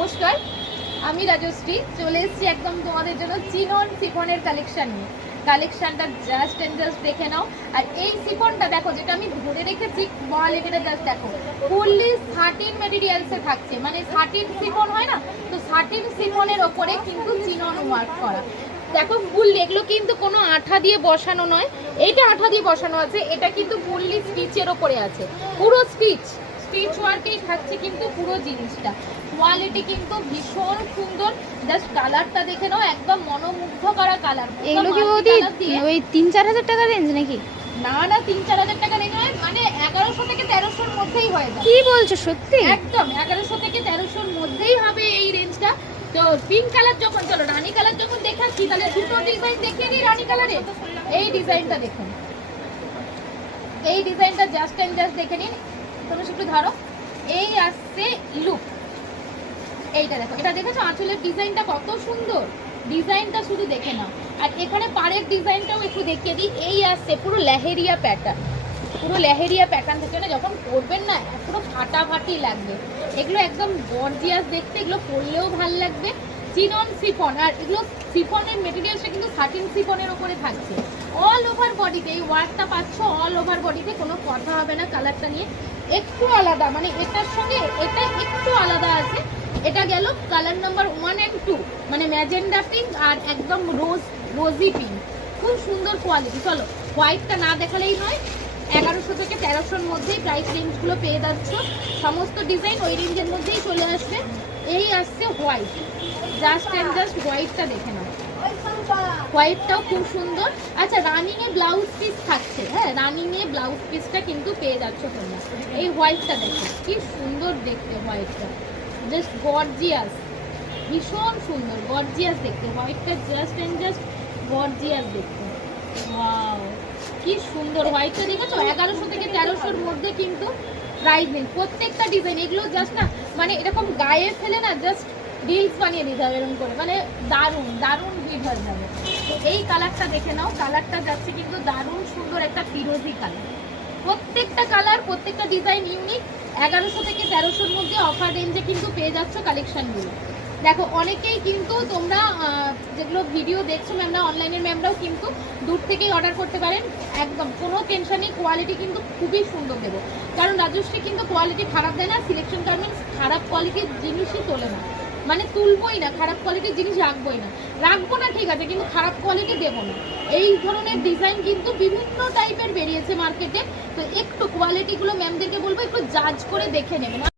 নমস্কার। আমি রাজশ্রী, চলে এসেছি একদম তোমাদের জন্য চিনন সিফনের কালেকশন নিয়ে। কালেকশনটা জাস্ট এন্ড জাস্ট দেখে নাও। আর এই সিফনটা দেখো, যেটা আমি ধরে রেখেছি কোয়ালিটিটা জাস্ট দেখো। ফুললি থার্টিন মেটেরিয়ালসে থাকছে। মানে সাটিন সিফন হয় না? তো সাটিন সিফনের ওপরে কিন্তু চিনন ওয়ার্ক করা। দেখো, ফুল, এগুলো কিন্তু কোনো আঠা দিয়ে বসানো নয়। এইটা আঠা দিয়ে বসানো আছে, এটা কিন্তু ফুললি স্টিচের ওপরে আছে। পুরো স্টিচ স্টিচ ওয়ার্কেই থাকছে কিন্তু পুরো জিনিসটা। কোয়ালিটি কিন্তু ভীষণ সুন্দর। জাস্ট কালারটা দেখে নাও একদম মনোমুগ্ধ করা কালার এগুলো কি বৌদি ওই তিন চার হাজার টাকা রেঞ্জ নাকি? না না তিন চার হাজার টাকা রেঞ্জ হয় মানে এগারোশো থেকে তেরোশোর মধ্যেই হয়ে যায়। কি বলছো সত্যি? একদম এগারোশো থেকে তেরোশোর মধ্যেই হবে এই রেঞ্জটা তো পিঙ্ক কালার যখন চলো রানী কালার যখন দেখাচ্ছি তাহলে দুটো ডিজাইন দেখিয়ে নিই রানী কালারে এই ডিজাইনটা দেখুন। এই ডিজাইনটা জাস্ট অ্যান্ড জাস্ট দেখে নিন। তুমি একটু ধরো এই আসছে লুক এইটা দেখো, এটা দেখেছ? আঁচলের ডিজাইনটা কত সুন্দর। ডিজাইনটা শুধু দেখে নাও। আর এখানে পাড়ের ডিজাইনটাও একটু দেখিয়ে দিই। এই আসছে পুরো লেহেরিয়া প্যাটার্ন পুরো লেহেরিয়া প্যাটার্ন থেকে যখন পরবেন না, পুরো ফাটাফাটি লাগবে। এগুলো একদম গর্জিয়াস দেখতে, এগুলো পরলেও ভালো লাগবে। চিনন সিফন আর এগুলো সিফনের মেটেরিয়ালসটা কিন্তু সাটিন সিফনের ওপরে থাকছে। অল ওভার বডিতে এই ওয়ার্কটা পাচ্ছ অল ওভার বডিতে কোনো কথা হবে না কালারটা নিয়ে। একটু আলাদা মানে এটার সঙ্গে এটা একটু আলাদা আছে। এটা গেল colour number one and two মানে ম্যাজেন্ডা পিঙ্ক আর একদম রোজ রোজি পিঙ্ক খুব সুন্দর কোয়ালিটি চলো হোয়াইটটা না দেখালেই নয়, এগারোশো থেকে তেরোশোর মধ্যেই প্রাইস রেঞ্জগুলো পেয়ে যাচ্ছ। সমস্ত ডিজাইন ওই রেঞ্জের মধ্যেই চলে আসবে। এই আসছে হোয়াইট জাস্ট অ্যান্ড জাস্ট হোয়াইটটা দেখে নাও। হোয়াইটটাও খুব সুন্দর। আচ্ছা রানিং এ ব্লাউজ পিস থাকছে হ্যাঁ? রানিং এ ব্লাউজ পিসটা কিন্তু পেয়ে যাচ্ছ তোমরা। এই হোয়াইটটা দেখো, কি সুন্দর দেখতে হোয়াইটটা জাস্ট গর্জিয়াস ভীষণ সুন্দর গর্জিয়াস দেখতে। হোয়াইটটা জাস্ট অ্যান্ড জাস্ট গর্জিয়াস দেখতে। ওয়াও কি সুন্দর হোয়াইটটা দেখেছ? এগারোশো থেকে তেরোশোর মধ্যে কিন্তু প্রাইস নেই। প্রত্যেকটা ডিজাইন এগুলো জাস্ট না মানে এরকম গায়ে ফেলে না জাস্ট রিলস বানিয়ে দিতে হবে এরকম করে। মানে দারুণ দারুণ হিট হয়ে যাবে তো এই কালারটা দেখে নাও। কালারটা যাচ্ছে কিন্তু দারুণ সুন্দর একটা ফিরোজি কালার প্রত্যেকটা কালার প্রত্যেকটা ডিজাইন ইউনিক এগারোশো থেকে তেরোশোর মধ্যে অফার রেঞ্জে কিন্তু পেয়ে যাচ্ছ কালেকশনগুলো দেখো, অনেকেই কিন্তু তোমরা যেগুলো ভিডিও দেখছ ম্যামরা অনলাইনের ম্যামরাও কিন্তু দূর থেকেই অর্ডার করতে পারেন। একদম, কোনো টেনশন নেই। কোয়ালিটি কিন্তু খুবই সুন্দর দেবো। কারণ রাজশ্রী কিন্তু কোয়ালিটি খারাপ দেয় না। সিলেকশন গার্মেন্টস খারাপ কোয়ালিটির জিনিসই তোলে না। মানে তুলবই না, খারাপ কোয়ালিটির জিনিস রাখবোই না। রাখব না ঠিক আছে, কিন্তু খারাপ কোয়ালিটি দেবো না। এই ধরনের ডিজাইন কিন্তু বিভিন্ন টাইপের বেরিয়েছে মার্কেটে তো একটু কোয়ালিটিগুলো ম্যামদেরকে বলব, একটু জাজ করে দেখে নেবেন